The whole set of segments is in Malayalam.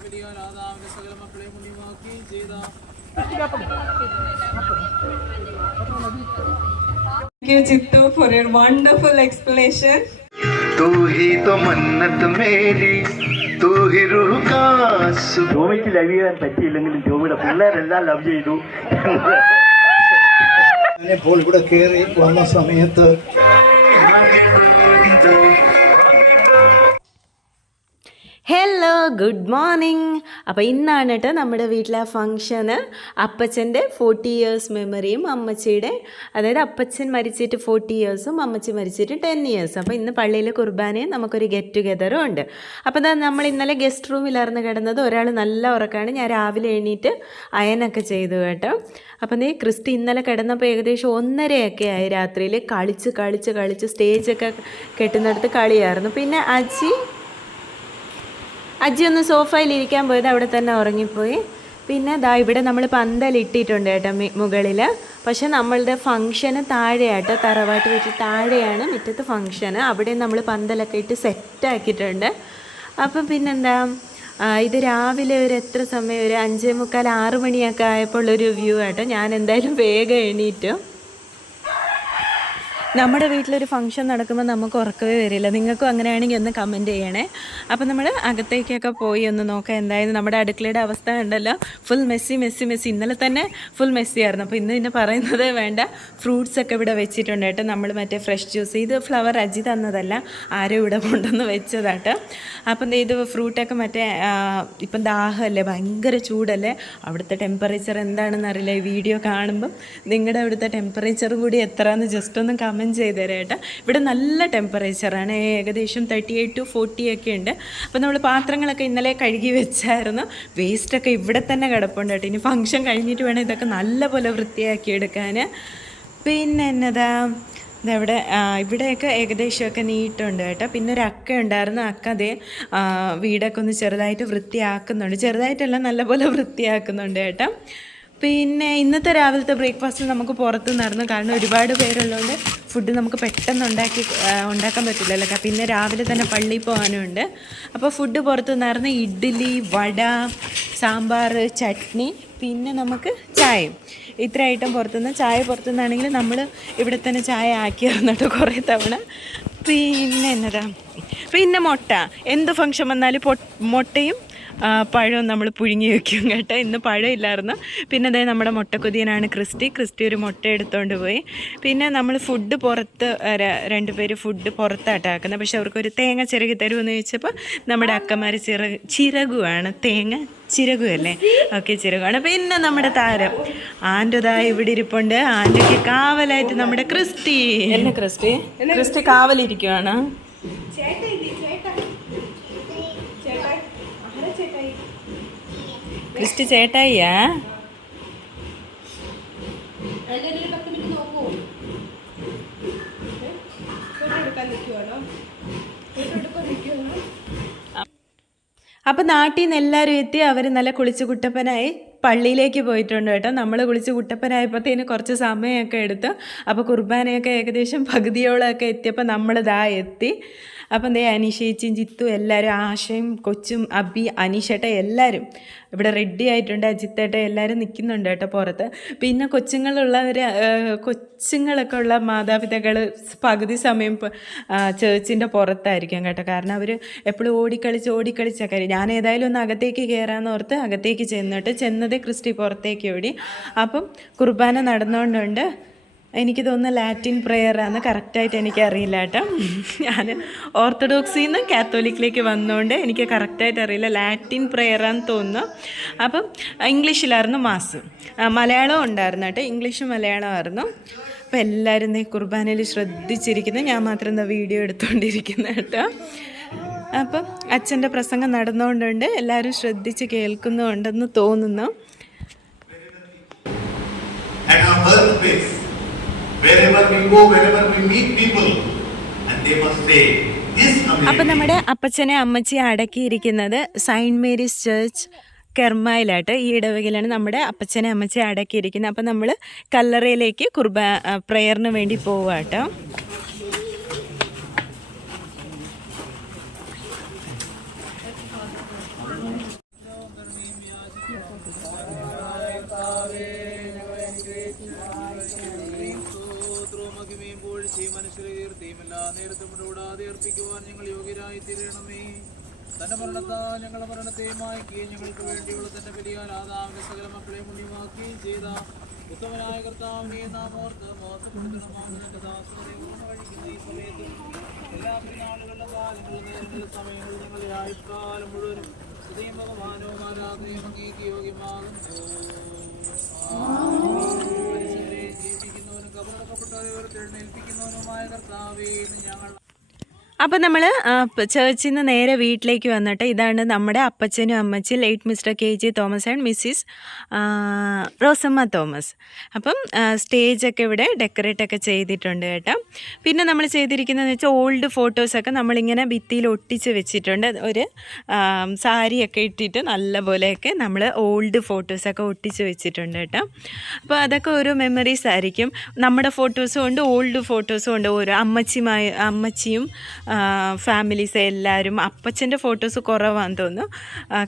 Thank you, Chittu, for your wonderful explanation. तू ही तो मन्नत मेरी तू ही रूह का ജോമിക്ക് ലവ് ചെയ്യാൻ പറ്റിയില്ലെങ്കിലും ജോമിയുടെ പിള്ളേരെല്ലാം ലവ് ചെയ്തു. ഞാനിപ്പോൾ ഇവിടെ കയറി വന്ന സമയത്ത് ഹലോ ഗുഡ് മോർണിംഗ്. അപ്പോൾ ഇന്നാണ് കേട്ടോ നമ്മുടെ വീട്ടിലെ ഫംഗ്ഷന്. അപ്പച്ചൻ്റെ 40 ഇയേഴ്സ് മെമ്മറിയും അമ്മച്ചിയുടെ, അതായത് അപ്പച്ചൻ മരിച്ചിട്ട് 40 ഇയേഴ്സും അമ്മച്ചി മരിച്ചിട്ട് 10 ഇയേഴ്സും. അപ്പോൾ ഇന്ന് പള്ളിയിൽ കുർബാനയും നമുക്കൊരു ഗെറ്റ് ടുഗെദറും ഉണ്ട്. അപ്പോൾ അതാ നമ്മൾ ഇന്നലെ ഗസ്റ്റ് റൂമിലായിരുന്നു കിടന്നത്. ഒരാൾ നല്ല ഉറക്കമാണ്. ഞാൻ രാവിലെ എണീറ്റ് അയനൊക്കെ ചെയ്തു കേട്ടോ. അപ്പം ക്രിസ്റ്റി ഇന്നലെ കിടന്നപ്പോൾ ഏകദേശം 1:30 ആയി രാത്രിയിൽ. കളിച്ച് സ്റ്റേജൊക്കെ കെട്ടുന്നിടത്ത് കളിയായിരുന്നു. പിന്നെ അജ്ജി ഒന്ന് സോഫയിൽ ഇരിക്കാൻ പോയത്, അവിടെ തന്നെ ഉറങ്ങിപ്പോയി. പിന്നെ ഇവിടെ നമ്മൾ പന്തലിട്ടിട്ടുണ്ട് കേട്ടോ മുകളിൽ. പക്ഷെ നമ്മളുടെ ഫംഗ്ഷന് താഴെയാട്ടോ, തറവാട്ട് വീട്ടിൽ താഴെയാണ് മുറ്റത്ത് ഫംഗ്ഷന്. അവിടെ നമ്മൾ പന്തലൊക്കെ ഇട്ട് സെറ്റാക്കിയിട്ടുണ്ട്. അപ്പം പിന്നെന്താ, ഇത് രാവിലെ ഒരു എത്ര സമയം, ഒരു 5:45 6 മണിയൊക്കെ ആയപ്പോൾ ഒരു വ്യൂ ആട്ടോ. ഞാൻ എന്തായാലും വേഗം എണീറ്റു. നമ്മുടെ വീട്ടിലൊരു ഫംഗ്ഷൻ നടക്കുമ്പോൾ നമുക്ക് ഉറക്കവേ വരില്ല. നിങ്ങൾക്കും അങ്ങനെയാണെങ്കിൽ ഒന്ന് കമൻറ്റ് ചെയ്യണേ. അപ്പോൾ നമ്മൾ അകത്തേക്കൊക്കെ പോയി ഒന്ന് നോക്കാം എന്തായാലും. നമ്മുടെ അടുക്കളയുടെ അവസ്ഥ ഉണ്ടല്ലോ, ഫുൾ മെസ്സി. ഇന്നലെ തന്നെ ഫുൾ മെസ്സി ആയിരുന്നു. അപ്പോൾ ഇന്ന് പറയുന്നതേ വേണ്ട. ഫ്രൂട്ട്സൊക്കെ ഇവിടെ വെച്ചിട്ടുണ്ട് കേട്ടോ. നമ്മൾ മറ്റേ ഫ്രഷ് ജ്യൂസ്, ഇത് ഫ്ലവർ അജി തന്നതല്ല, ആരും ഇവിടെ കൊണ്ടുവന്ന് വെച്ചതാട്ടോ. അപ്പം ഇത് ഫ്രൂട്ടൊക്കെ മറ്റേ ഇപ്പം ദാഹമല്ലേ, ഭയങ്കര ചൂടല്ലേ. അവിടുത്തെ ടെമ്പറേച്ചർ എന്താണെന്ന് അറിയില്ല. ഈ വീഡിയോ കാണുമ്പം നിങ്ങളുടെ അവിടുത്തെ ടെമ്പറേച്ചറും കൂടി എത്രയാണെന്ന് ജസ്റ്റ് ഒന്ന് കമൻറ്റ് ചെയ്ത് തരാം കേട്ടോ. ഇവിടെ നല്ല ടെമ്പറേച്ചറാണ്, ഏകദേശം 38 to 40 ഒക്കെ ഉണ്ട്. അപ്പോൾ നമ്മൾ പാത്രങ്ങളൊക്കെ ഇന്നലെ കഴുകി വെച്ചായിരുന്നു. വേസ്റ്റൊക്കെ ഇവിടെ തന്നെ കിടപ്പുണ്ട് കേട്ടോ. ഇനി ഫംഗ്ഷൻ കഴിഞ്ഞിട്ട് വേണം ഇതൊക്കെ നല്ലപോലെ വൃത്തിയാക്കി എടുക്കാൻ. പിന്നെ എന്നതാ ഇതവിടെ ഇവിടെയൊക്കെ ഏകദേശമൊക്കെ നീട്ടുണ്ട് കേട്ടോ. പിന്നെ ഒരു അക്ക ഉണ്ടായിരുന്നു. അക്ക അതേ വീടൊക്കെ ഒന്ന് ചെറുതായിട്ട് വൃത്തിയാക്കുന്നുണ്ട്. ചെറുതായിട്ടല്ല, നല്ലപോലെ വൃത്തിയാക്കുന്നുണ്ട് കേട്ടോ. പിന്നെ ഇന്നത്തെ രാവിലത്തെ ബ്രേക്ക്ഫാസ്റ്റ് നമുക്ക് പുറത്തു നിന്നായിരുന്നു. കാരണം ഒരുപാട് പേരുള്ളതുകൊണ്ട് ഫുഡ് നമുക്ക് പെട്ടെന്ന് ഉണ്ടാക്കാൻ പറ്റില്ലല്ലോ. പിന്നെ രാവിലെ തന്നെ പള്ളിയിൽ പോകാനുണ്ട്. അപ്പോൾ ഫുഡ് പുറത്തു നിന്നായിരുന്നു. ഇഡ്ഡലി, വട, സാമ്പാർ, ചട്നി, പിന്നെ നമുക്ക് ചായയും. ഇത്ര ഐറ്റം പുറത്തുനിന്ന്. ചായ പുറത്തുനിന്നാണെങ്കിൽ നമ്മൾ ഇവിടെ തന്നെ ചായ ആക്കിയായിരുന്നു കേട്ടോ കുറേ തവണ. പിന്നെ എന്നതാ, പിന്നെ മുട്ട. എന്ത് ഫംഗ്ഷൻ വന്നാലും മുട്ടയും പഴവും നമ്മൾ പുഴുങ്ങി വയ്ക്കും കേട്ടോ. ഇന്ന് പഴമില്ലായിരുന്നു. പിന്നെ അതായത് നമ്മുടെ മുട്ടക്കൊതിയനാണ് ക്രിസ്റ്റി ഒരു മുട്ട എടുത്തുകൊണ്ട് പോയി. പിന്നെ നമ്മൾ ഫുഡ് പുറത്ത് 2 പേര് ഫുഡ് പുറത്താട്ടാക്കുന്നത്. പക്ഷെ അവർക്കൊരു തേങ്ങ ചിരകി തരുമെന്ന് ചോദിച്ചപ്പോൾ നമ്മുടെ അക്കമാർ ചിരകുവാണ്. തേങ്ങ ചിരകുമല്ലേ? ഓക്കെ, ചിരകുവാണ്. പിന്നെ നമ്മുടെ താരം ആൻ്റെതായി ഇവിടെ ഇരിപ്പുണ്ട്. ആൻ്റെക്ക് കാവലായിട്ട് നമ്മുടെ ക്രിസ്റ്റി കാവലിരിക്കുവാണ്. ക്രിസ്റ്റി ചേട്ടായിയാ? അപ്പം നാട്ടിൽ നിന്ന് എല്ലാവരും എത്തി. അവർ നല്ല കുളിച്ച് കുട്ടപ്പനായി പള്ളിയിലേക്ക് പോയിട്ടുണ്ട് കേട്ടോ. നമ്മൾ കുളിച്ച് കുട്ടപ്പനായപ്പോഴത്തേന് കുറച്ച് സമയമൊക്കെ എടുത്തു. അപ്പോൾ കുർബാനയൊക്കെ ഏകദേശം പകുതിയോളമൊക്കെ എത്തിയപ്പോൾ നമ്മളിതാ എത്തി. അപ്പം അനീഷേച്ചിയും ചിത്തു എല്ലാവരും, ആശയും കൊച്ചും അബി, അനീഷേട്ട എല്ലാവരും ഇവിടെ റെഡി ആയിട്ടുണ്ട്. അജിത്തേട്ട എല്ലാവരും നിൽക്കുന്നുണ്ട് കേട്ടോ പുറത്ത്. പിന്നെ കൊച്ചുങ്ങളൊക്കെ ഉള്ള മാതാപിതാക്കൾ പകുതി സമയം ചേർച്ചിൻ്റെ പുറത്തായിരിക്കും കേട്ടോ. കാരണം അവർ എപ്പോഴും ഓടിക്കളിച്ചൊക്കെ. ഞാൻ ഏതായാലും ഒന്ന് അകത്തേക്ക് കയറാമെന്ന് ഓർത്ത് അകത്തേക്ക് ചെന്നത് ക്രിസ്റ്റി പുറത്തേക്ക് ഓടി. അപ്പം കുർബാന നടന്നുകൊണ്ടുണ്ട്. എനിക്ക് തോന്നുന്നു ലാറ്റിൻ പ്രെയറാണ്, കറക്റ്റായിട്ട് എനിക്കറിയില്ല കേട്ടോ. ഞാൻ ഓർത്തഡോക്സിൽ നിന്ന് കാത്തോലിക്കിലേക്ക് വന്നുകൊണ്ട് എനിക്ക് കറക്റ്റായിട്ട് അറിയില്ല. ലാറ്റിൻ പ്രെയറാന്ന് തോന്നുന്നു. അപ്പം ഇംഗ്ലീഷിലായിരുന്നു മാസ്, മലയാളം ഉണ്ടായിരുന്നു കേട്ടോ. ഇംഗ്ലീഷും മലയാളമായിരുന്നു. അപ്പോൾ എല്ലാവരും കുർബാനയിൽ ശ്രദ്ധിച്ചിരിക്കുന്നു. ഞാൻ മാത്രം എന്താ വീഡിയോ എടുത്തുകൊണ്ടിരിക്കുന്നത് കേട്ടോ. അപ്പം അച്ഛൻ്റെ പ്രസംഗം നടന്നുകൊണ്ടുണ്ട്. എല്ലാവരും ശ്രദ്ധിച്ച് കേൾക്കുന്നുണ്ടെന്ന് തോന്നുന്നു. Wherever we go, wherever we meet people, and they must say, this community. അപ്പം നമ്മുടെ അപ്പച്ചനെ അമ്മച്ചിയെ അടക്കിയിരിക്കുന്നത് സെയിൻറ്റ് മേരീസ് ചർച്ച് കെർമയിലായിട്ട്. ഈ ഇടവകയിലാണ് നമ്മുടെ അപ്പച്ചനെ അമ്മച്ചിയെ അടക്കിയിരിക്കുന്നത്. അപ്പം നമ്മൾ കല്ലറയിലേക്ക് പ്രെയറിന് വേണ്ടി പോവാട്ടോ. താഴ്ചയും മനുഷ്യരെയും എല്ലാ നേരത്തും കൂടാതെ അർപ്പിക്കുവാൻ ഞങ്ങൾ യോഗ്യരായി തീരണമേ. തന്റെ മരണത്താൽ ഞങ്ങളുടെ മരണത്തെ മായ്ക്കുകയും ഞങ്ങൾക്ക് വേണ്ടിയുള്ള തന്റെ ബലിയാൽ ആദാമിന്റെ സകല മക്കളെ പുണ്യമാക്കുകയും ചെയ്ത ഉത്തമനായ കർത്താവിനെ നാം ഓർത്ത് മോശപ്പെടുത്തണമാകുന്ന ദാസരെ ഓർമ്മഴിക്കുന്ന ഈ സമയത്തും എല്ലാ നാളുകളിലും കാലങ്ങളിലും നേരങ്ങളിലും സമയങ്ങളിൽ ഞങ്ങളുടെ ആയുഷ്കാലം മുഴുവനും സ്തുതിയും ബഹുമാനവും ആരാധനയും അങ്ങേക്ക് യോഗ്യമാകുന്നു. മനുഷ്യരെ ജീവിപ്പിക്കുന്നവനും കബറടക്കപ്പെട്ടവരെ ഉയർത്തെഴുന്നേൽപ്പിക്കുന്നവനുമായ കർത്താവേ, ഞങ്ങൾ അപ്പം നമ്മൾ ചേർച്ചിൽ നിന്ന് നേരെ വീട്ടിലേക്ക് വന്നിട്ട് ഇതാണ് നമ്മുടെ അപ്പച്ചനും അമ്മച്ചിയും late mister KG Thomas and Mrs Rosamma Thomas. അപ്പം സ്റ്റേജൊക്കെ ഇവിടെ ഡെക്കറേറ്റൊക്കെ ചെയ്തിട്ടുണ്ട് കേട്ടോ. പിന്നെ നമ്മൾ ചെയ്തിരിക്കുന്നതെന്ന് വെച്ചാൽ ഓൾഡ് ഫോട്ടോസൊക്കെ നമ്മളിങ്ങനെ ഭിത്തിയിൽ ഒട്ടിച്ച് വെച്ചിട്ടുണ്ട്. ഒരു സാരിയൊക്കെ ഇട്ടിട്ട് നല്ലപോലെയൊക്കെ നമ്മൾ ഓൾഡ് ഫോട്ടോസൊക്കെ ഒട്ടിച്ച് വെച്ചിട്ടുണ്ട് കേട്ടോ. അപ്പോൾ അതൊക്കെ ഓരോ മെമ്മറീസ് ആയിരിക്കും. നമ്മുടെ ഫോട്ടോസും ഉണ്ട്, ഓൾഡ് ഫോട്ടോസും ഉണ്ട്. ഓരോ അമ്മച്ചിയും ഫാമിലീസ് എല്ലാവരും. അപ്പച്ചൻ്റെ ഫോട്ടോസ് കുറവാണെന്ന് തോന്നുന്നു,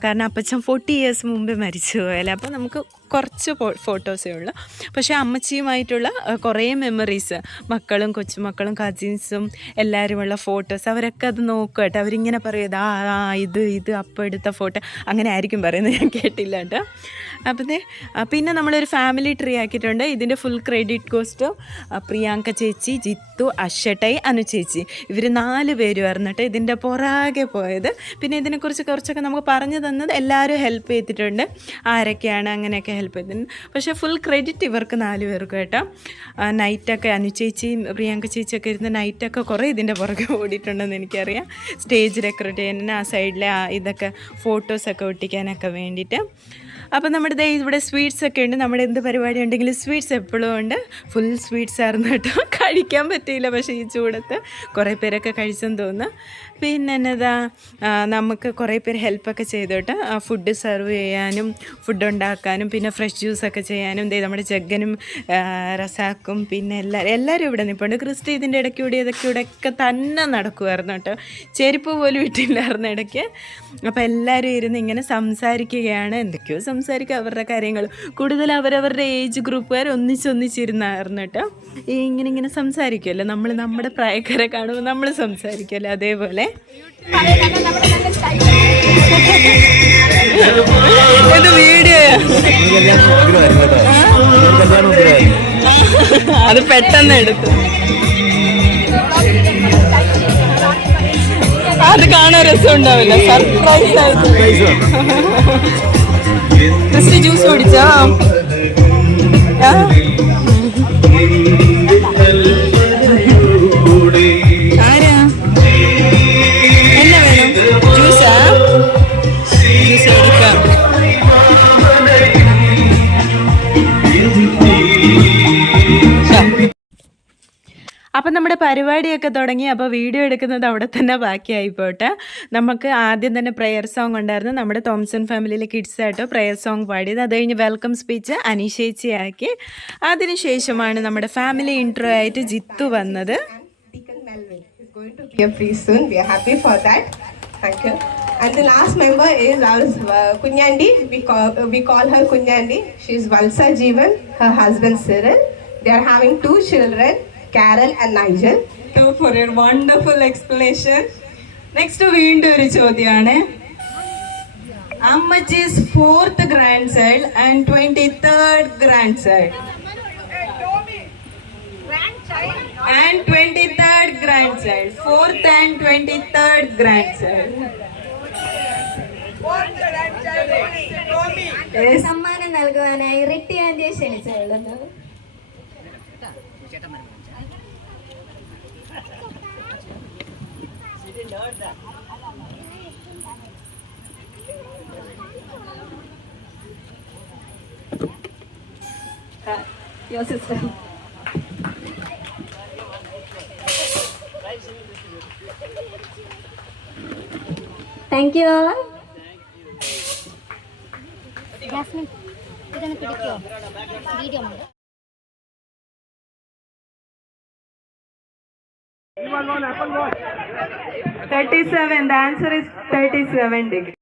കാരണം അപ്പച്ചൻ 40 years മുമ്പേ മരിച്ചു പോയാലേ. അപ്പോൾ നമുക്ക് കുറച്ച് ഫോട്ടോസേ ഉള്ളൂ. പക്ഷേ അമ്മച്ചിയുമായിട്ടുള്ള കുറേ മെമ്മറീസ്, മക്കളും കൊച്ചുമക്കളും കസിൻസും എല്ലാവരുമുള്ള ഫോട്ടോസ്, അവരൊക്കെ അത് നോക്കും കേട്ടോ. അവരിങ്ങനെ പറയും ഇത് അപ്പം എടുത്ത ഫോട്ടോ, അങ്ങനെ ആയിരിക്കും പറയുന്നത്, ഞാൻ കേട്ടില്ല കേട്ടോ. അപ്പം പിന്നെ നമ്മളൊരു ഫാമിലി ട്രീ ആക്കിയിട്ടുണ്ട്. ഇതിൻ്റെ full credit goes to Priyanka ചേച്ചി, ജിത്തു, അശ്വട്ടായി, അനു ചേച്ചി. ഇവർ 4 പേരുമായിരുന്നു കേട്ടോ ഇതിൻ്റെ പുറകെ പോയത്. പിന്നെ ഇതിനെക്കുറിച്ച് കുറച്ചൊക്കെ നമുക്ക് പറഞ്ഞു തന്നത് എല്ലാവരും ഹെൽപ്പ് ചെയ്തിട്ടുണ്ട്. ആരൊക്കെയാണ് അങ്ങനെയൊക്കെ ഹെൽപ്പ് ചെയ്തിട്ടുണ്ട്. പക്ഷേ ഫുൾ ക്രെഡിറ്റ് ഇവർക്ക് 4 പേർക്കും കേട്ടോ. നൈറ്റൊക്കെ അനു ചേച്ചിയും പ്രിയാങ്ക ചേച്ചിയൊക്കെ ഇരുന്ന് നൈറ്റൊക്കെ കുറേ ഇതിൻ്റെ പുറകെ ഓടിയിട്ടുണ്ടെന്ന് എനിക്കറിയാം. സ്റ്റേജ് ഡെക്കറേറ്റ് ചെയ്യാനും ആ സൈഡിലെ ഇതൊക്കെ ഫോട്ടോസൊക്കെ ഒട്ടിക്കാനൊക്കെ വേണ്ടിയിട്ട്. അപ്പോൾ നമ്മുടെ ഇവിടെ സ്വീറ്റ്സ് ഒക്കെ ഉണ്ട്. നമ്മുടെ എന്ത് പരിപാടി ഉണ്ടെങ്കിലും സ്വീറ്റ്സ് എപ്പോഴും ഉണ്ട്. ഫുൾ സ്വീറ്റ്സ് ആയിരുന്നു കേട്ടോ. കഴിക്കാൻ പറ്റിയില്ല, പക്ഷേ ഈ ചൂടത്ത് കുറേ പേരൊക്കെ കഴിച്ചെന്ന് തോന്നുന്നു. പിന്നെ എന്നതാ, നമുക്ക് കുറേ പേര് ഹെൽപ്പൊക്കെ ചെയ്തു കേട്ടോ. ഫുഡ് സെർവ് ചെയ്യാനും ഫുഡ് ഉണ്ടാക്കാനും പിന്നെ ഫ്രഷ് ജ്യൂസൊക്കെ ചെയ്യാനും. നമ്മുടെ ജഗ്ഗനും റസാക്കും പിന്നെ എല്ലാവരും ഇവിടെ നിൽപ്പുണ്ട്. ക്രിസ്റ്റി ഇതിൻ്റെ ഇടയ്ക്കൂടെ ഇതൊക്കെ തന്നെ നടക്കുമായിരുന്നു കേട്ടോ. ചെരുപ്പ് പോലും ഇട്ടില്ലായിരുന്നു ഇടയ്ക്ക്. അപ്പോൾ എല്ലാവരും ഇരുന്ന് ഇങ്ങനെ സംസാരിക്കുകയാണ്. എന്തൊക്കെയോ സംസാരിക്കുക, അവരുടെ കാര്യങ്ങൾ. കൂടുതൽ അവരവരുടെ ഏജ് ഗ്രൂപ്പുകാർ ഒന്നിച്ചിരുന്നായിരുന്നു കേട്ടോ. ഇങ്ങനെ സംസാരിക്കുമല്ലോ നമ്മൾ, നമ്മുടെ പ്രായക്കാരെ കാണുമ്പോൾ നമ്മൾ സംസാരിക്കുമല്ലോ, അതേപോലെ. ഇത് വീഡിയോ അത് പെട്ടെന്ന് എടുത്തു. അത് കാണാൻ രസം ഉണ്ടാവില്ല, സർപ്രൈസ് ആയിട്ട്. ക്രിസ്റ്റി ജ്യൂസ് കുടിച്ചോ? ആരാ എന്നാ വേണം? ജ്യൂസാ? ജ്യൂസ് എടുക്കാം. അപ്പം നമ്മുടെ പരിപാടിയൊക്കെ തുടങ്ങി. അപ്പോൾ വീഡിയോ എടുക്കുന്നത് അവിടെ തന്നെ ബാക്കിയായിപ്പോട്ടെ. നമുക്ക് ആദ്യം തന്നെ പ്രെയർ സോങ് ഉണ്ടായിരുന്നു. നമ്മുടെ തോംസൺ ഫാമിലിയിലെ കിഡ്സായിട്ട് പ്രെയർ സോങ് പാടിയത്. അത് കഴിഞ്ഞ് വെൽക്കം സ്പീച്ച് അനീഷേച്ചിയാക്കി. അതിനുശേഷമാണ് നമ്മുടെ ഫാമിലി ഇൻട്രോ ആയിട്ട് ജിത്തു വന്നത്. And the last member is our Kunyandi. We call her Kunyandi. She is Valsa Jeevan, her husband Cyril. They are having 2 children, Carol and Nigel. So for your wonderful explanation. Next വീണ്ടും ഒരു ചോദ്യമാണ്. Ammachi's 4th grandchild and 23rd grandchild. And 23rd grandchild. 4th and 23rd grandchild. സമ്മാനം നൽകുവാനായി റിട്ടി ആന്റിയെ ക്ഷണിച്ചുകൊള്ളുന്നു. Your sister. Thank you all. Jasmine, ഇതൊന്ന് പിടിക്കോ? വീഡിയോ ഉണ്ട്. 37. The answer is 37 degree.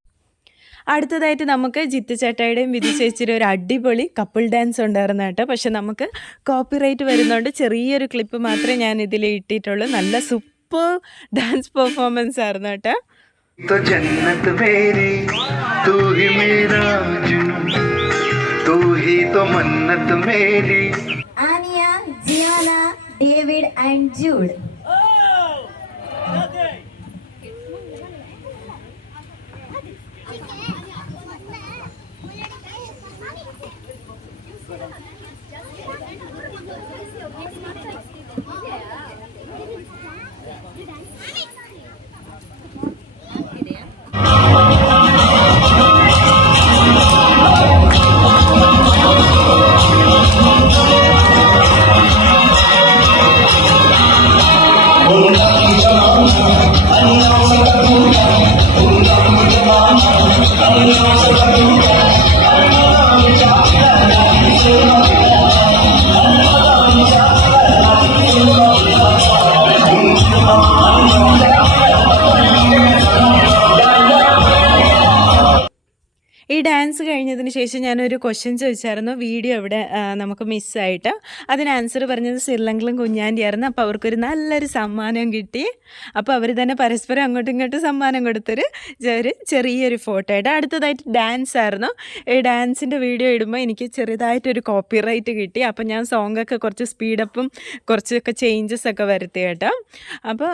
അടുത്തതായിട്ട് നമുക്ക് ജിത്തു ചേട്ടായുടെയും വിധു ചേച്ചിയുടെ ഒരു അടിപൊളി കപ്പിൾ ഡാൻസ് ഉണ്ടായിരുന്നു കേട്ടോ. പക്ഷെ നമുക്ക് കോപ്പിറൈറ്റ് വരുന്നതുകൊണ്ട് ചെറിയൊരു ക്ലിപ്പ് മാത്രമേ ഞാൻ ഇതിൽ ഇട്ടിട്ടുള്ളൂ. നല്ല സൂപ്പർ ഡാൻസ് പെർഫോമൻസ് ആയിരുന്നു കേട്ടോ. तो जन्नत मेरी तू ही मेरा जुनून, तू ही तो मन्नत मेरी. Aniya, Jiana, David and Jude. ഈ ഡാൻസ് കഴിഞ്ഞതിന് ശേഷം ഞാനൊരു ക്വസ്റ്റ്യൻ ചോദിച്ചായിരുന്നു, വീഡിയോ എവിടെ നമുക്ക് മിസ്സായിട്ട്. അതിന് ആൻസർ പറഞ്ഞത് ശ്രീലങ്കലും കുഞ്ഞാൻ്റെ ആയിരുന്നു. അപ്പോൾ അവർക്കൊരു നല്ലൊരു സമ്മാനം കിട്ടി. അപ്പോൾ അവർ തന്നെ പരസ്പരം അങ്ങോട്ടും ഇങ്ങോട്ടും സമ്മാനം കൊടുത്തൊരു ചെറിയൊരു ഫോട്ടോ ആയിട്ട്. അടുത്തതായിട്ട് ഡാൻസ് ആയിരുന്നു. ഈ ഡാൻസിൻ്റെ വീഡിയോ ഇടുമ്പോൾ എനിക്ക് ചെറുതായിട്ടൊരു കോപ്പിറൈറ്റ് കിട്ടി. അപ്പോൾ ഞാൻ സോങ്ങൊക്കെ കുറച്ച് സ്പീഡപ്പും കുറച്ചൊക്കെ ചേഞ്ചസ് ഒക്കെ വരുത്തി കേട്ടോ. അപ്പോൾ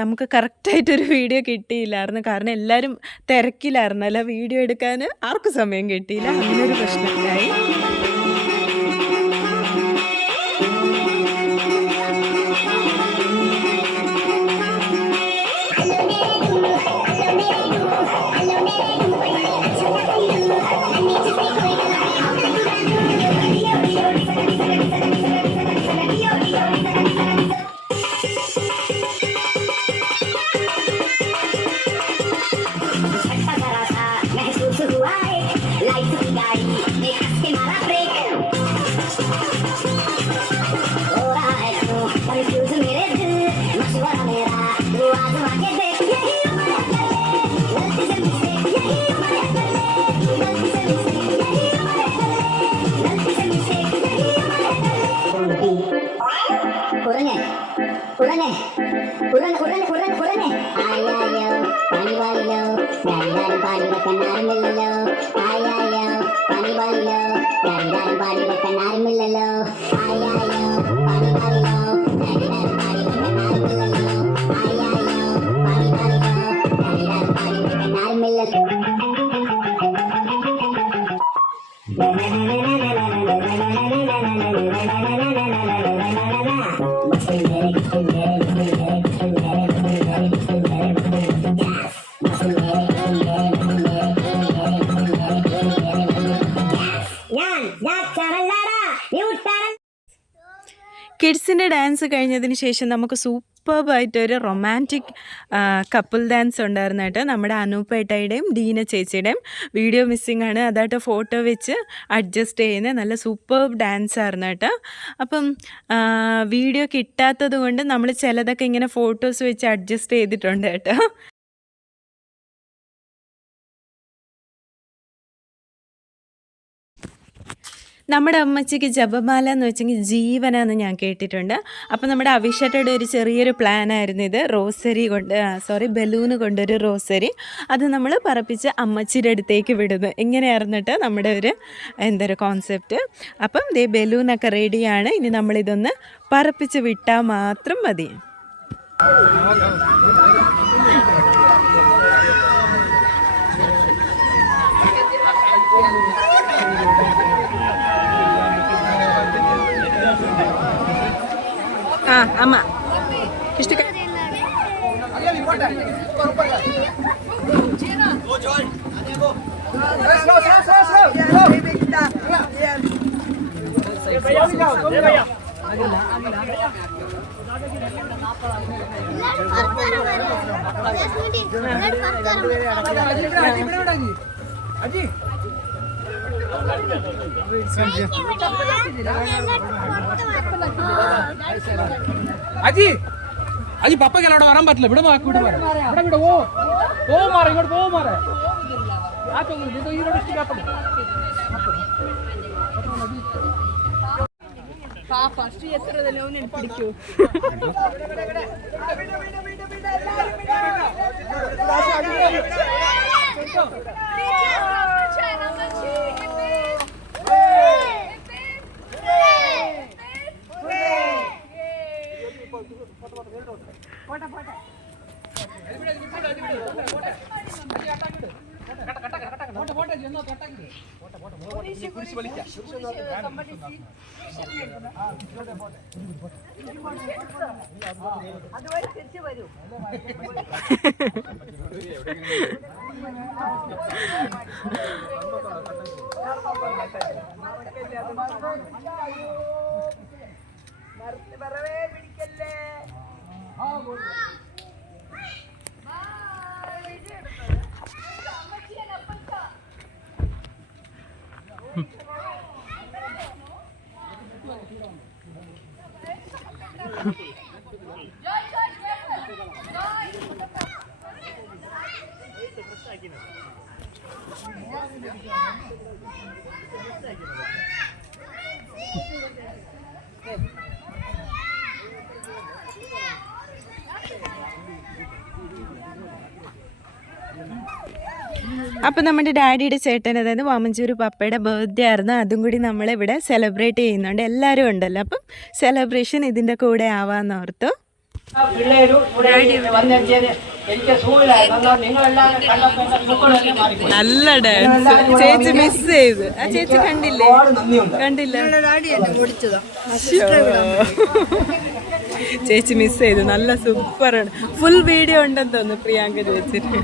നമുക്ക് കറക്റ്റായിട്ടൊരു വീഡിയോ കിട്ടിയില്ലായിരുന്നു. കാരണം എല്ലാവരും തിരക്കിലായിരുന്നല്ലോ, വീഡിയോ എടുക്കാൻ ആർക്കും സമയം കിട്ടിയില്ല. അങ്ങനൊരു പ്രശ്നമില്ലായി. കിഡ്സിൻ്റെ ഡാൻസ് കഴിഞ്ഞതിന് ശേഷം നമുക്ക് സൂപ്പർബായിട്ടൊരു റൊമാൻറ്റിക് കപ്പിൾ ഡാൻസ് ഉണ്ടായിരുന്നു കേട്ടോ. നമ്മുടെ അനൂപേട്ടയുടെയും ഡീന ചേച്ചിയുടെയും വീഡിയോ മിസ്സിംഗ് ആണ്. അതായിട്ട് ഫോട്ടോ വെച്ച് അഡ്ജസ്റ്റ് ചെയ്യുന്ന നല്ല സൂപ്പർ ഡാൻസ് ആയിരുന്നു കേട്ടോ. അപ്പം വീഡിയോ കിട്ടാത്തത് കൊണ്ട് നമ്മൾ ചിലതൊക്കെ ഇങ്ങനെ ഫോട്ടോസ് വെച്ച് അഡ്ജസ്റ്റ് ചെയ്തിട്ടുണ്ട് കേട്ടോ. നമ്മുടെ അമ്മച്ചിക്ക് ജപമാല എന്ന് വെച്ചെങ്കിൽ ജീവനാന്ന് ഞാൻ കേട്ടിട്ടുണ്ട്. അപ്പോൾ നമ്മുടെ അവിഷട്ടയുടെ ഒരു ചെറിയൊരു പ്ലാനായിരുന്നു ഇത്. ബലൂണ് കൊണ്ടൊരു റോസരി അത് നമ്മൾ പറപ്പിച്ച് അമ്മച്ചിയുടെ അടുത്തേക്ക് വിടുന്നു. ഇങ്ങനെയായിരുന്നിട്ട് നമ്മുടെ ഒരു കോൺസെപ്റ്റ്. അപ്പം ദേ ബലൂണൊക്കെ റെഡിയാണ്. ഇനി നമ്മളിതൊന്ന് പറപ്പിച്ച് വിട്ടാൽ മാത്രം മതി. അമ്മ ഇഷ്ട അജി അജി പപ്പയ്ക്ക് അവിടെ വരാൻ പറ്റില്ല. ഇവിടെ ഇവിടെ ഓ മാറ ഇങ്ങോട്ട് പോ മാറ ಫಸ್ಟ್ ಎತ್ತರದಲ್ಲಿ ಅವನೇನು pidicu. അപ്പോൾ നമ്മുടെ ഡാഡിയുടെ ചേട്ടൻ, അതായത് വാമഞ്ചൂര് പപ്പയുടെ ബർത്ത്ഡേ ആയിരുന്നു. അതും കൂടി നമ്മളിവിടെ സെലിബ്രേറ്റ് ചെയ്യുന്നുണ്ട്. എല്ലാവരും ഉണ്ടല്ലോ, അപ്പം സെലിബ്രേഷൻ ഇതിൻ്റെ കൂടെ ആവാമെന്നോർത്തു. നല്ല ഡാൻസ് ചേച്ചി മിസ് ചെയ്ത്. ആ ചേച്ചി കണ്ടില്ല. ചേച്ചി മിസ് ചെയ്തു. നല്ല സൂപ്പറാണ്. ഫുൾ വീഡിയോ ഉണ്ടെന്ന് തോന്നുന്നു പ്രിയാങ്ക ചേച്ചിട്ട്.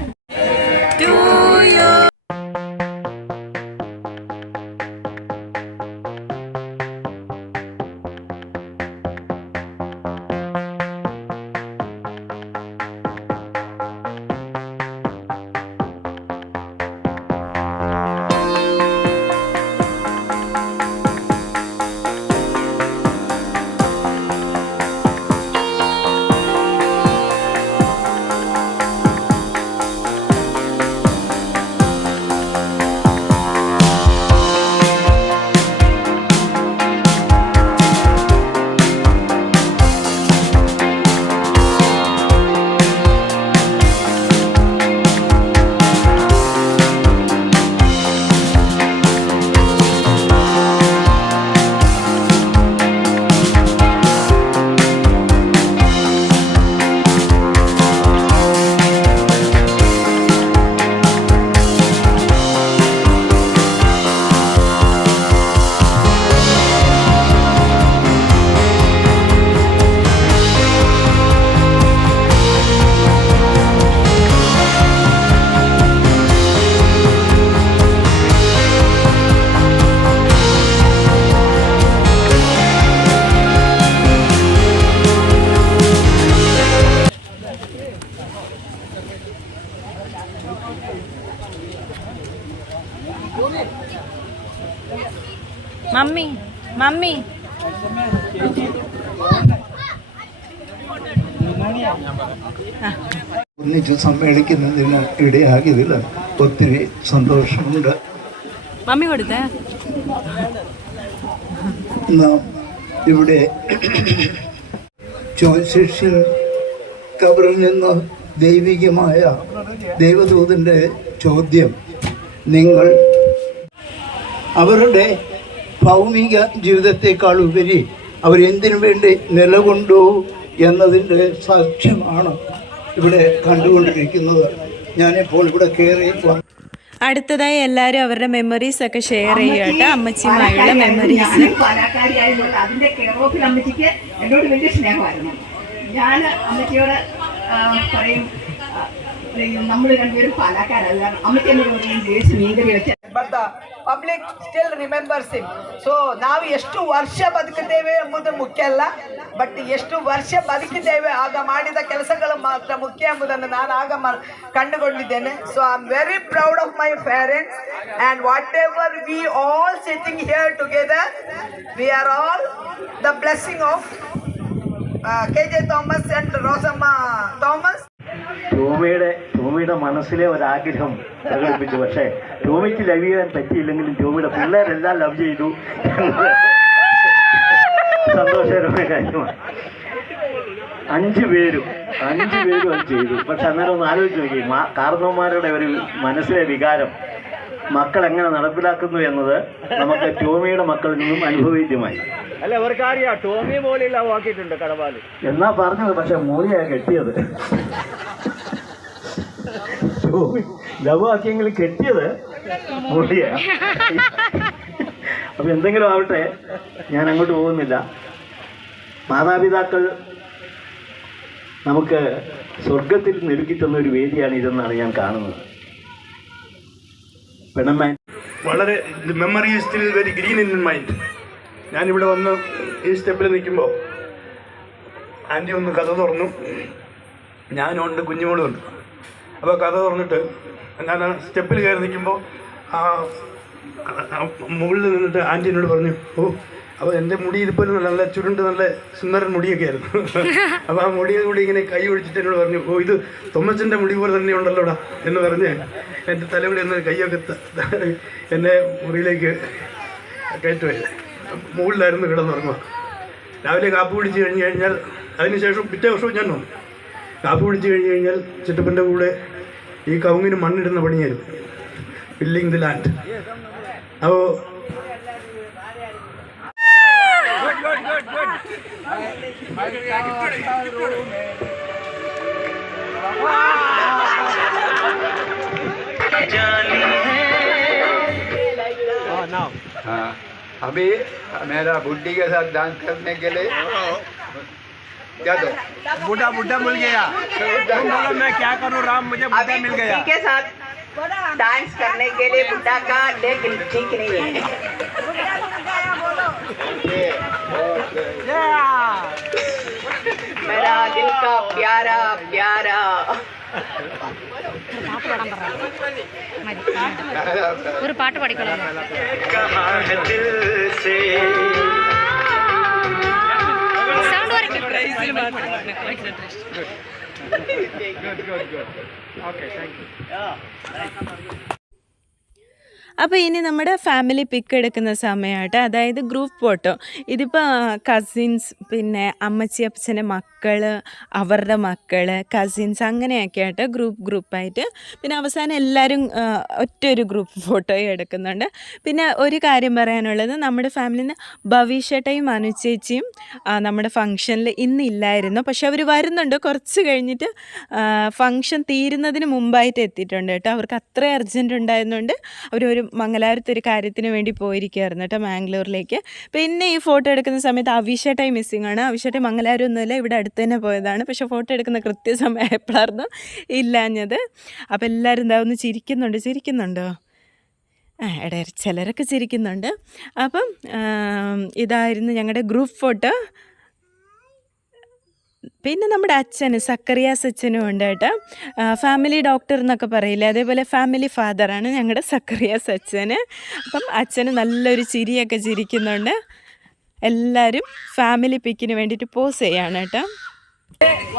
മമ്മി ഒന്നിച്ച് സമ്മേളിക്കുന്നതിന് ഇടയാകിയതിൽ ഒത്തിരി സന്തോഷമുണ്ട്. മമ്മി കൊടുത്തേ. നാം ഇവിടെ ശിഷ്യൻ കബറിൽ നിന്ന് ദൈവികമായ ദൈവദൂതന്റെ ചോദ്യം, നിങ്ങൾ അവരുടെ ഭൗമിക ജീവിതത്തെക്കാൾ ഉപരി അവരെന്തിനു വേണ്ടി നിലകൊണ്ടു എന്നതിൻ്റെ സാക്ഷ്യമാണ് ഇവിടെ കണ്ടുകൊണ്ടിരിക്കുന്നത്. ഞാനിപ്പോൾ ഇവിടെ കയറി അടുത്തതായി എല്ലാവരും അവരുടെ മെമ്മറീസ് ഒക്കെ ഷെയർ ചെയ്യട്ടെ. അമ്മച്ചിയുമായുള്ള മെമ്മറീസ്. കലാകാരിയായതുകൊണ്ട് അതിന്റെ കെയർ ഓഫിൽ അമ്മച്ചിക്ക് എന്നോട് വലിയ സ്നേഹമായിരുന്നു. ഞാൻ അമ്മച്ചിയോട് പറയും, നമ്മൾ രണ്ടുപേരും പാലക്കാരാണ്. അമ്മച്ചി എന്നോട് പറയും ദേശം മീൻകറി വെച്ച. But the public still remembers him. So ನಾವು ಎಷ್ಟು ವರ್ಷ ಬದುಕಿದ್ದೇವೆ ಎಂಬುದು ಮುಖ್ಯ ಅಲ್ಲ, ಬಟ್ ಎಷ್ಟು ವರ್ಷ ಬದುಕಿದ್ದೇವೆ ಆಗ ಮಾಡಿದ ಕೆಲಸಗಳು ಮಾತ್ರ ಮುಖ್ಯ ಎಂಬುದನ್ನು ನಾನು ಆಗ ಕಂಡುಕೊಂಡಿದ್ದೇನೆ. So I am very proud of my parents, and whatever we all sitting here together, we are all the blessing of KJ Thomas and Rosamma Thomas. ടോമിയുടെ മനസ്സിലെ ഒരാഗ്രഹം പ്രകടിപ്പിച്ചു. പക്ഷേ ടോമിക്ക് ലവ് ചെയ്യാൻ പറ്റിയില്ലെങ്കിലും ടോമിയുടെ പിള്ളേരെല്ലാം ലവ് ചെയ്തു എന്നത് സന്തോഷകരമായ കാര്യമാണ്. 5 പേരും അത് ചെയ്തു. പക്ഷെ അന്നേരം ഒന്ന് ആലോചിച്ച് നോക്കി, കാരണവന്മാരുടെ ഒരു മനസ്സിലെ വികാരം മക്കൾ എങ്ങനെ നടപ്പിലാക്കുന്നു എന്നത് നമുക്ക് ടോമിയുടെ മക്കളിൽ നിന്നും അനുഭവേദ്യമായി. അല്ല, ഒരു കാര്യം, ടോമി പോലെയുള്ള വാക്കിയിട്ടുണ്ട് കടവാല് എന്നാ പറഞ്ഞത്. പക്ഷെ മോളിയാ കെട്ടിയത്. ടോമി ലവ് ആക്കിയെങ്കിലും കെട്ടിയത് മോളിയാ. അപ്പൊ എന്തെങ്കിലും ആവട്ടെ, ഞാൻ അങ്ങോട്ട് പോകുന്നില്ല. മാതാപിതാക്കൾ നമുക്ക് സ്വർഗത്തിൽ നൽകി തന്ന ഒരു വേദിയാണ് ഇതെന്നാണ് ഞാൻ കാണുന്നത്. വളരെ memory is still very green in mind. ഞാനിവിടെ വന്ന് ഈ സ്റ്റെപ്പിൽ നിൽക്കുമ്പോൾ ആൻറ്റി ഒന്ന് കഥ തുറന്നു. ഞാനുണ്ട്, കുഞ്ഞുമോളുണ്ട്. അപ്പോൾ കഥ തുറന്നിട്ട് ഞാൻ ആ സ്റ്റെപ്പിൽ കയറി നിൽക്കുമ്പോൾ മുകളിൽ നിന്നിട്ട് ആൻറ്റി എന്നോട് പറഞ്ഞു, ഓ അപ്പോൾ എൻ്റെ മുടി ഇതിപ്പോൾ നല്ല ചുരുണ്ട് നല്ല സുന്ദരൻ മുടിയൊക്കെ ആയിരുന്നു. അപ്പോൾ ആ മുടിയെ കൂടി ഇങ്ങനെ കൈ ഒഴിച്ചിട്ട് എന്നോട് പറഞ്ഞു, ഓ ഇത് തൊമ്മച്ചൻ്റെ മുടി പോലെ തന്നെ ഉണ്ടല്ലോടാ എന്ന് പറഞ്ഞ് എൻ്റെ തലമുടി ഒന്ന് കൈയൊക്കെ എന്നെ മുറിയിലേക്ക് കയറ്റുമായിരുന്നു. മുകളിലായിരുന്നു കിടന്നുറങ്ങുക. രാവിലെ കാപ്പി കുടിച്ച് കഴിഞ്ഞ് കഴിഞ്ഞാൽ അതിനുശേഷം പിറ്റേ വർഷവും ഞാൻ വന്നു. കാപ്പി കുടിച്ച് കഴിഞ്ഞ് കഴിഞ്ഞാൽ ചിറ്റപ്പൻ്റെ കൂടെ ഈ കവുങ്ങിന് മണ്ണിടുന്ന പണിയായിരുന്നു, ഫില്ലിങ് ദി ലാൻഡ്. അപ്പോൾ अभी मेरा बुड्ढी के साथ डांस करने के लिए क्या दो बुढ़ा मिल गया। मैं क्या करूँ राम, मुझे बुढ़ा मिल गया। के साथ डांस करने के लिए बुड्ढा का डेट ठीक नहीं है। मेरा दिल का प्यारा प्यारा ഒരു പാട്ട് പാടിക്കോളാം. സൗണ്ട് വരയ്ക്കും. അപ്പോൾ ഇനി നമ്മുടെ ഫാമിലി പിക്ക് എടുക്കുന്ന സമയമായിട്ട്, അതായത് ഗ്രൂപ്പ് ഫോട്ടോ. ഇതിപ്പോൾ കസിൻസ്, പിന്നെ അമ്മച്ചി അപ്പച്ചൻ്റെ മക്കൾ, അവരുടെ മക്കൾ, കസിൻസ്, അങ്ങനെയൊക്കെ ആയിട്ട് ഗ്രൂപ്പായിട്ട്. പിന്നെ അവസാനം എല്ലാവരും ഒറ്റൊരു ഗ്രൂപ്പ് ഫോട്ടോയും എടുക്കുന്നുണ്ട്. പിന്നെ ഒരു കാര്യം പറയാനുള്ളത്, നമ്മുടെ ഫാമിലിയിൽ നിന്ന് ഭവിഷ്യട്ടയും അനുചേച്ചിയും നമ്മുടെ ഫംഗ്ഷനിൽ ഇന്നില്ലായിരുന്നു. പക്ഷെ അവർ വരുന്നുണ്ട്, കുറച്ച് കഴിഞ്ഞിട്ട് ഫംഗ്ഷൻ തീരുന്നതിന് മുമ്പായിട്ട് എത്തിയിട്ടുണ്ട് കേട്ടോ. അവർക്ക് അത്ര അർജൻറ്റ് ഉണ്ടായിരുന്നുകൊണ്ട് അവരൊരു മംഗലാപുരത്ത് ഒരു കാര്യത്തിന് വേണ്ടി പോയിരിക്കുകയായിരുന്നു കേട്ടോ, മാംഗ്ലൂരിലേക്ക്. പിന്നെ ഈ ഫോട്ടോ എടുക്കുന്ന സമയത്ത് അവിഷേട്ടായി മിസ്സിങ് ആണ്. അവിഷേട്ടായി മംഗലാപുരം ഒന്നുമില്ല, ഇവിടെ അടുത്ത് തന്നെ പോയതാണ്. പക്ഷേ ഫോട്ടോ എടുക്കുന്ന കൃത്യസമയമായപ്പോഴായിരുന്നു ഇല്ലാഞ്ഞത്. അപ്പോൾ എല്ലാവരും എന്താ ഒന്ന് ചിരിക്കുന്നുണ്ടോ? ഇടയിൽ ചിലരൊക്കെ ചിരിക്കുന്നുണ്ട്. അപ്പം ഇതായിരുന്നു ഞങ്ങളുടെ ഗ്രൂപ്പ് ഫോട്ടോ. പിന്നെ നമ്മുടെ അച്ഛന്, സക്കറിയാസ് അച്ഛനും ഉണ്ട് കേട്ടോ. ഫാമിലി ഡോക്ടർ എന്നൊക്കെ പറയില്ലേ, അതേപോലെ ഫാമിലി ഫാദറാണ് ഞങ്ങളുടെ സക്കറിയാസ് അച്ഛന്. അപ്പം അച്ഛന് നല്ലൊരു ചിരിയൊക്കെ ചിരിക്കുന്നുണ്ട്. എല്ലാവരും ഫാമിലി പിക്കിന് വേണ്ടിയിട്ട് പോസ് ചെയ്യാണ് കേട്ടോ.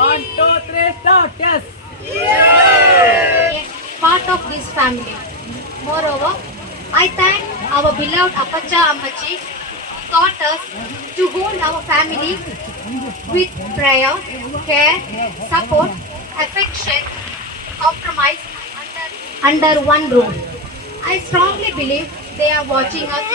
1 2 3 start. Yes. Part of this family. Moreover, I thank our beloved Appacha Ammachi taught us to hold our family with prayer, care, support, affection, compromise under one roof. I strongly believe they are watching us.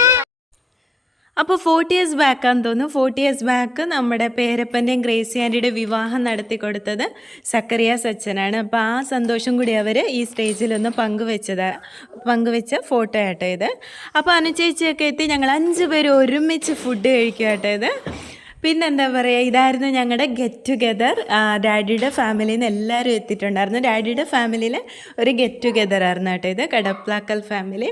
അപ്പോൾ 40 years ബാക്കാന്ന് തോന്നുന്നു. 40 years ബാക്ക് നമ്മുടെ പേരപ്പൻ്റെയും ഗ്രേസി ആൻറ്റിയുടെ വിവാഹം നടത്തി കൊടുത്തത് സക്കറിയാസ് അച്ഛനാണ്. അപ്പോൾ ആ സന്തോഷം കൂടി അവർ ഈ സ്റ്റേജിലൊന്ന് പങ്കുവെച്ച ഫോട്ടോ ആട്ടോ ഇത്. അപ്പോൾ അനുചേച്ചിയൊക്കെ എത്തി, ഞങ്ങൾ 5 പേര് ഒരുമിച്ച് ഫുഡ് കഴിക്കുക കേട്ടോ ഇത്. പിന്നെന്താ പറയുക, ഇതായിരുന്നു ഞങ്ങളുടെ ഗെറ്റ് ടുഗെദർ. ഡാഡിയുടെ ഫാമിലിയിൽ നിന്ന് എല്ലാവരും എത്തിയിട്ടുണ്ടായിരുന്നു. ഡാഡിയുടെ ഫാമിലിയിൽ ഒരു ഗെറ്റ് ടുഗെദർ ആയിരുന്നു കേട്ടോ ഇത്, കടപ്ലാക്കൽ ഫാമിലി.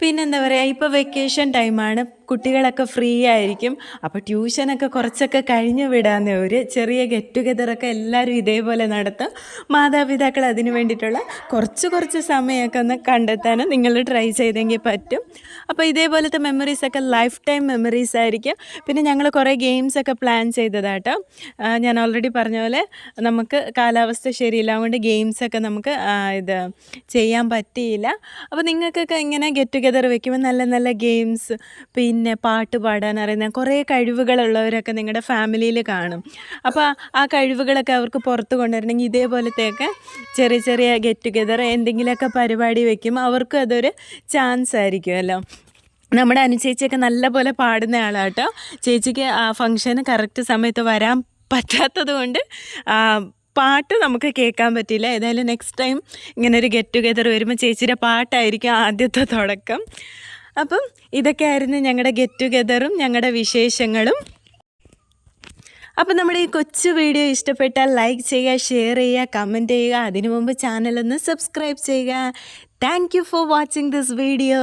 പിന്നെന്താ പറയുക, ഇപ്പോൾ വെക്കേഷൻ ടൈമാണ്. കുട്ടികളൊക്കെ ഫ്രീ ആയിരിക്കും. അപ്പോൾ ട്യൂഷനൊക്കെ കുറച്ചൊക്കെ കഴിഞ്ഞ് വിടാമെന്ന് ഒരു ചെറിയ ഗെറ്റ് ടുഗെദറൊക്കെ എല്ലാവരും ഇതേപോലെ നടത്തും. മാതാപിതാക്കൾ അതിന് വേണ്ടിയിട്ടുള്ള കുറച്ച് സമയമൊക്കെ ഒന്ന് കണ്ടെത്താനും നിങ്ങൾ ട്രൈ ചെയ്തെങ്കിൽ പറ്റും. അപ്പോൾ ഇതേപോലത്തെ മെമ്മറീസൊക്കെ ലൈഫ് ടൈം മെമ്മറീസ് ആയിരിക്കും. പിന്നെ ഞങ്ങൾ കുറേ ഗെയിംസൊക്കെ പ്ലാൻ ചെയ്തതാട്ടോ. ഞാൻ ഓൾറെഡി പറഞ്ഞ പോലെ നമുക്ക് കാലാവസ്ഥ ശരിയില്ല, അതുകൊണ്ട് ഗെയിംസൊക്കെ നമുക്ക് ഇത് ചെയ്യാൻ പറ്റിയില്ല. അപ്പോൾ നിങ്ങൾക്കൊക്കെ ഇങ്ങനെ ഗെറ്റ് ടുഗെദർ വെക്കുമ്പോൾ നല്ല നല്ല ഗെയിംസ്, പിന്നെ പാട്ട് പാടാൻ അറിയുന്ന കുറേ കഴിവുകളുള്ളവരൊക്കെ നിങ്ങളുടെ ഫാമിലിയിൽ കാണും. അപ്പോൾ ആ കഴിവുകളൊക്കെ അവർക്ക് പുറത്ത് കൊണ്ടുവരണമെങ്കിൽ ഇതേപോലത്തെയൊക്കെ ചെറിയ ഗെറ്റ് ടുഗെദർ എന്തെങ്കിലുമൊക്കെ പരിപാടി വയ്ക്കുമ്പോൾ അവർക്കും അതൊരു ചാൻസ് ആയിരിക്കുമല്ലോ. നമ്മുടെ അനുചേച്ചിയൊക്കെ നല്ല പോലെ പാടുന്ന ആളാട്ടോ. ചേച്ചിക്ക് ആ ഫംഗ്ഷന് കറക്റ്റ് സമയത്ത് വരാൻ പറ്റാത്തത് കൊണ്ട് പാട്ട് നമുക്ക് കേൾക്കാൻ പറ്റില്ല. ഏതായാലും നെക്സ്റ്റ് ടൈം ഇങ്ങനൊരു ഗെറ്റ് ടുഗെദർ വരുമ്പോൾ ചേച്ചിയുടെ പാട്ടായിരിക്കും ആദ്യത്തെ തുടക്കം. അപ്പം ഇതൊക്കെയായിരുന്നു ഞങ്ങളുടെ ഗെറ്റ് ടുഗെദറും ഞങ്ങളുടെ വിശേഷങ്ങളും. അപ്പം നമ്മുടെ ഈ കൊച്ചു വീഡിയോ ഇഷ്ടപ്പെട്ടാൽ ലൈക്ക് ചെയ്യുക, ഷെയർ ചെയ്യുക, കമൻറ്റ് ചെയ്യുക. അതിനു മുമ്പ് ചാനലൊന്ന് സബ്സ്ക്രൈബ് ചെയ്യുക. Thank you for watching this video.